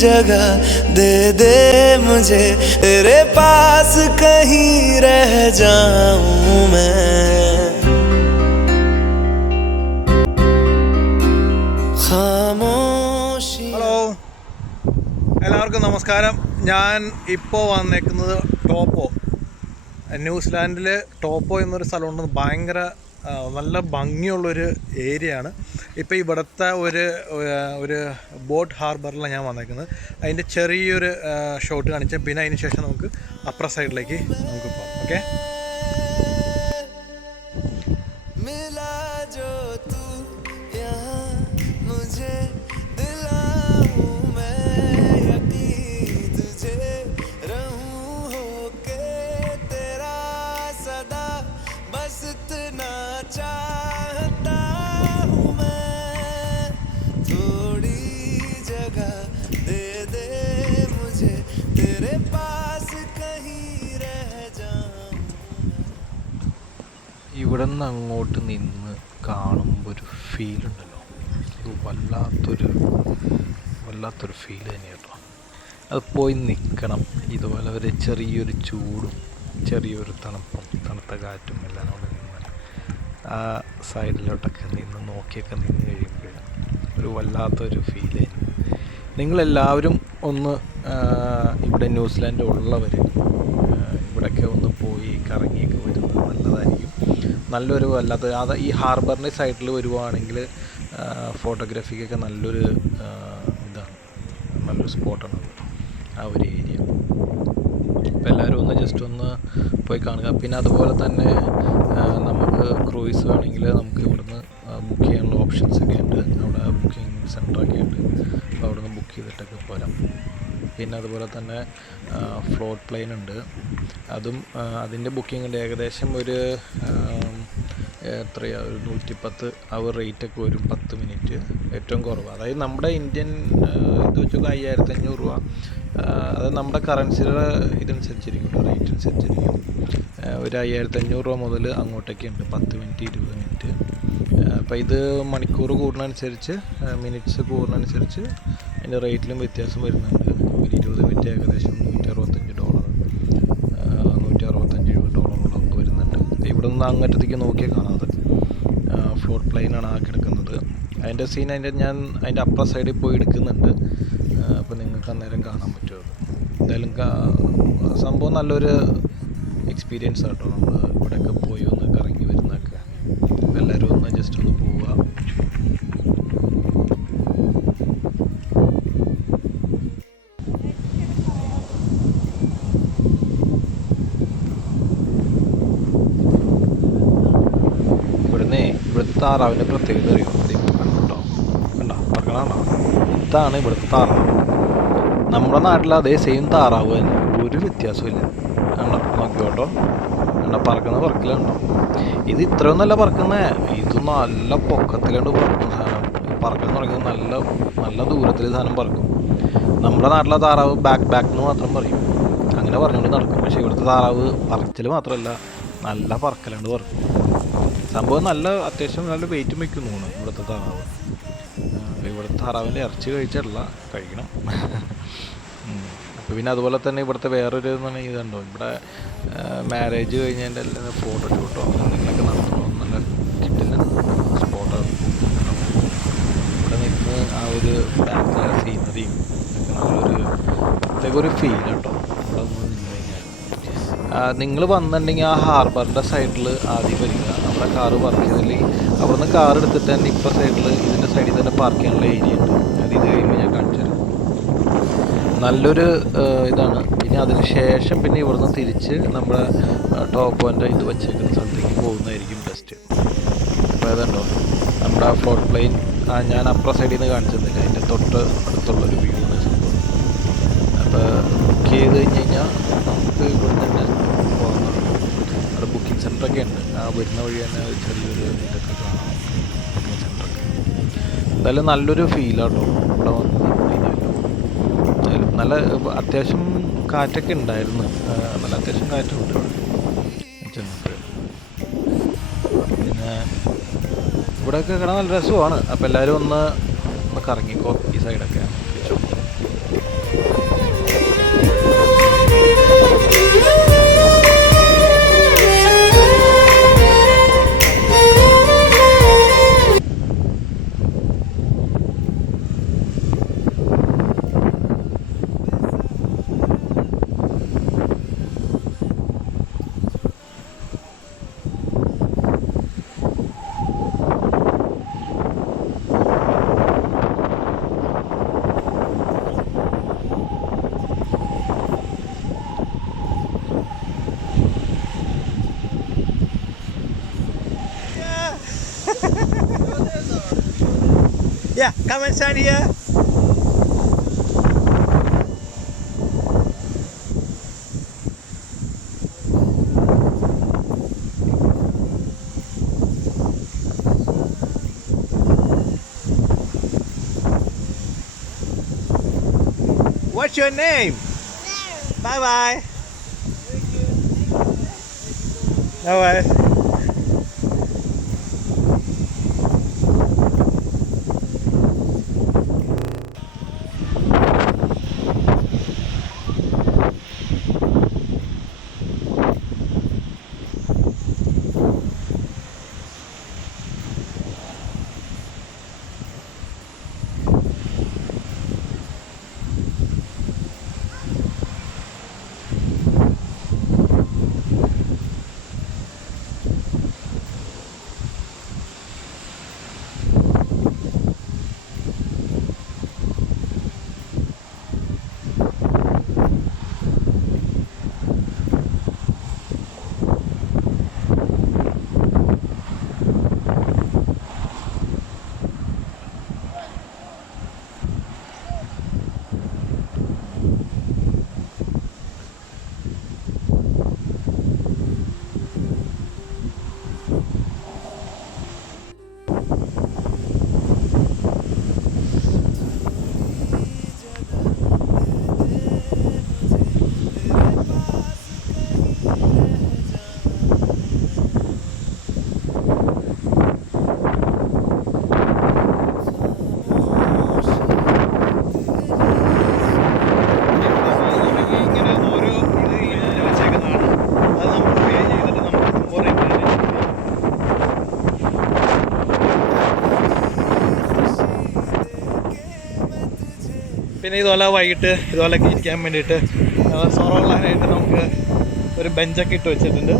जगह दे दे मुझे, तेरे पास कहीं रह जाऊं मैं। खामोशी। ഹലോ, എല്ലാവർക്കും നമസ്കാരം. ഞാൻ ഇപ്പോൾ വന്നേക്കുന്നത് ടോപ്പോ, ന്യൂസിലാൻഡിൽ ടോപ്പോ എന്നൊരു സ്ഥലമുണ്ട്. ഭയങ്കര നല്ല ഭംഗിയുള്ളൊരു ഏരിയയാണ്. ഇപ്പോൾ ഇവിടുത്തെ ഒരു ബോട്ട് ഹാർബറിലാണ് ഞാൻ വന്നേക്കുന്നത്. അതിൻ്റെ ചെറിയൊരു ഷോട്ട് കാണിച്ചാൽ പിന്നെ അതിന് ശേഷം നമുക്ക് അപ്പുറ സൈഡിലേക്ക് നമുക്ക് പോകാം. ഓക്കെ. ഇവിടെ നിന്ന് അങ്ങോട്ട് നിന്ന് കാണുമ്പോൾ ഒരു ഫീലുണ്ടല്ലോ, ഒരു വല്ലാത്തൊരു ഫീൽ തന്നെ കേട്ടോ. അത് പോയി നിൽക്കണം. ഇതുപോലെ ഒരു ചെറിയൊരു ചൂടും ചെറിയൊരു തണുത്ത കാറ്റും എല്ലാം അവിടെ നിന്ന് ആ സൈഡിലോട്ടൊക്കെ നോക്കിയൊക്കെ നിന്ന് കഴിയുമ്പോൾ ഒരു വല്ലാത്തൊരു ഫീല്. നിങ്ങളെല്ലാവരും ഒന്ന് ഇവിടെ ന്യൂസിലാൻഡ് ഉള്ളവർ ഇവിടെയൊക്കെ ഒന്ന് പോയി കറങ്ങിയൊക്കെ വരുന്നത് നല്ലതായിരിക്കും. നല്ലൊരു അത് ഈ ഹാർബറിൻ്റെ സൈഡിൽ വരുവാണെങ്കിൽ ഫോട്ടോഗ്രാഫിക്കൊക്കെ നല്ലൊരു സ്പോട്ടാണ് ആ ഒരു ഏരിയ. അപ്പോൾ എല്ലാവരും ഒന്ന് ജസ്റ്റ് ഒന്ന് പോയി കാണുക. പിന്നെ അതുപോലെ തന്നെ നമുക്ക് ക്രൂയിസ് വേണമെങ്കിൽ നമുക്ക് ഇവിടുന്ന് ബുക്ക് ചെയ്യാനുള്ള ഓപ്ഷൻസൊക്കെ ഉണ്ട്. അവിടെ ബുക്കിംഗ് സെൻറ്ററൊക്കെ ഉണ്ട്. അപ്പോൾ അവിടുന്ന് ബുക്ക് ചെയ്തിട്ടൊക്കെ പോരാം. പിന്നെ അതുപോലെ തന്നെ ഫ്ലോട്ട് പ്ലെയിൻ ഉണ്ട്. അതിൻ്റെ ബുക്കിംഗ് ഉണ്ട്. ഏകദേശം ഒരു എത്രയാണ്, ഒരു 110 അവർ റേറ്റൊക്കെ വരും 10 മിനിറ്റ്. ഏറ്റവും കുറവ്, അതായത് നമ്മുടെ ഇന്ത്യൻ ഇത് വെച്ചൊക്കെ 5500 രൂപ. അത് നമ്മുടെ കറൻസിയുടെ ഇതനുസരിച്ചിരിക്കും, റേറ്റ് അനുസരിച്ചിരിക്കും. ഒരു 5500 രൂപ മുതൽ അങ്ങോട്ടൊക്കെ ഉണ്ട് 10 മിനിറ്റ് 20 മിനിറ്റ്. അപ്പോൾ ഇത് മണിക്കൂർ കൂടുന്നതനുസരിച്ച്, മിനിറ്റ്സ് കൂടുന്നതനുസരിച്ച് അതിൻ്റെ റേറ്റിലും വ്യത്യാസം വരുന്നുണ്ട്. ഒരു 20 മിനിറ്റ് ഏകദേശം $165 വരുന്നുണ്ട്. ഇവിടെ നിന്ന് അങ്ങറ്റത്തേക്ക് നോക്കിയാൽ കാണാതെ ഫ്ലോട്ട് പ്ലെയിനാണ് ആ കിടക്കുന്നത്. അതിൻ്റെ സീൻ ഞാൻ അതിൻ്റെ അപ്പുറ സൈഡിൽ പോയി എടുക്കുന്നുണ്ട്. അപ്പോൾ നിങ്ങൾക്ക് അന്നേരം കാണാൻ പറ്റുമോ. എന്തായാലും സംഭവം നല്ലൊരു എക്സ്പീരിയൻസ് ആട്ടോ. നമ്മൾ ഇവിടെയൊക്കെ പോയി ഒന്ന് കറങ്ങി വരുന്നതൊക്കെ. എല്ലാവരും ഒന്ന് ജസ്റ്റ് ഒന്ന് പോവുക. ഇവിടുത്തെ താറാവിൻ്റെ പ്രത്യേകത അറിയുമോ? കണ്ടോ, പറക്കണോ? ഇതാണ് ഇവിടുത്തെ താറാവ്. നമ്മുടെ നാട്ടിൽ അതേ സെയിം താറാവ് തന്നെ, ഒരു വ്യത്യാസമില്ല. കണ്ടോ, നോക്കിയോട്ടോ, കണ്ടോ പറക്കലുണ്ടോ? ഇത് ഇത്രയൊന്നുമല്ല പറക്കുന്നത്, ഇത് നല്ല പൊക്കത്തിലുണ്ട് പറക്കുന്ന സാധനം. പറക്കാൻ തുടങ്ങിയത് നല്ല ദൂരത്തിൽ സാധനം പറക്കും. നമ്മുടെ നാട്ടിലെ താറാവ് ബാക്ക് എന്ന് മാത്രം പറയും, അങ്ങനെ പറഞ്ഞുകൊണ്ട് നടക്കും. പക്ഷേ ഇവിടുത്തെ താറാവ് പറച്ചിൽ മാത്രമല്ല, നല്ല പറക്കലുണ്ട് പറക്കും. സംഭവം അത്യാവശ്യം നല്ല വെയിറ്റ് വയ്ക്കുന്നു ഇവിടുത്തെ താറാവ്. ഇവിടുത്തെ താറാവിൻ്റെ ഇറച്ചി കഴിക്കണം. അപ്പോൾ പിന്നെ അതുപോലെ തന്നെ ഇവിടുത്തെ വേറൊരു ഇതുണ്ടോ, ഇവിടെ മാരേജ് കഴിഞ്ഞതിൻ്റെ എല്ലാം ഫോട്ടോ ഷൂട്ടോ എന്തെങ്കിലുമൊക്കെ നടത്തണോ, നല്ല കിട്ടുന്ന സ്പോട്ടാണ്. ഇവിടെ നിന്ന് ആ ഒരു ബാക്കിലെ സീനറിയും നല്ലൊരു പ്രത്യേക ഫീൽ കേട്ടോ. ഇവിടെ നിന്ന് നിന്ന് കഴിഞ്ഞാൽ നിങ്ങൾ വന്നിട്ടുണ്ടെങ്കിൽ ആ ഹാർബറിൻ്റെ സൈഡിൽ ആദ്യം വരിക. അവിടെ കാറ് പാർക്ക് ചെയ്തില്ലെങ്കിൽ അവിടുന്ന് കാർ എടുത്തിട്ട് തന്നെ ഇപ്പോൾ സൈഡിൽ ഇതിൻ്റെ സൈഡിൽ തന്നെ പാർക്ക് ചെയ്യാനുള്ള ഏരിയ ഉണ്ട്. അത് ഇത് കഴിയുമ്പോൾ ഞാൻ കാണിച്ചു തരാം. നല്ലൊരു ഇതാണ്. പിന്നെ അതിന് ശേഷം പിന്നെ ഇവിടുന്ന് തിരിച്ച് നമ്മുടെ ടോപ്പോൻ്റെ ഇത് വച്ചേക്കുന്ന സ്ഥലത്തേക്ക് പോകുന്നതായിരിക്കും ബെസ്റ്റ്. അപ്പോൾ അതുണ്ടോ നമ്മുടെ ആ ഫ്ലോട്ട് പ്ലെയിൻ ഞാൻ അപ്പുറ സൈഡിൽ നിന്ന് കാണിച്ചിരുന്നില്ല, അതിൻ്റെ തൊട്ട് അടുത്തുള്ളൊരു വ്യൂ ആണ് സംഭവം. അപ്പോൾ ബുക്ക് ചെയ്ത് കഴിഞ്ഞാൽ നമുക്ക് ഇവിടെ തന്നെ പോകാൻ തുടങ്ങും. അവിടെ ബുക്കിംഗ് സെൻറ്ററൊക്കെ ഉണ്ട്. ആ വരുന്ന വഴി തന്നെ ചെറിയൊരു ഇതൊക്കെ കാണാം, ബുക്കിംഗ് സെൻറ്ററൊക്കെ. എന്തായാലും നല്ലൊരു ഫീലാട്ടോ ഇവിടെ വന്ന് കഴിഞ്ഞാൽ. നല്ല അത്യാവശ്യം കാറ്റൊക്കെ ഉണ്ടായിരുന്നു, നല്ല അത്യാവശ്യം കാറ്റുണ്ട് ചെന്നിട്ട്. പിന്നെ ഇവിടെയൊക്കെ കാണാൻ നല്ല രസമാണ്. അപ്പോൾ എല്ലാവരും ഒന്ന് കറങ്ങിക്കോ ഈ സൈഡൊക്കെ. Yeah, come and stand here. What's your name? Bye bye. Bye bye. പിന്നെ ഇതുപോലെ വൈകിട്ട് ഇതുപോലെയൊക്കെ ഇരിക്കാൻ വേണ്ടിയിട്ട് സോളാനായിട്ട് നമുക്ക് ഒരു ബെഞ്ചൊക്കെ ഇട്ട് വെച്ചിട്ടുണ്ട്.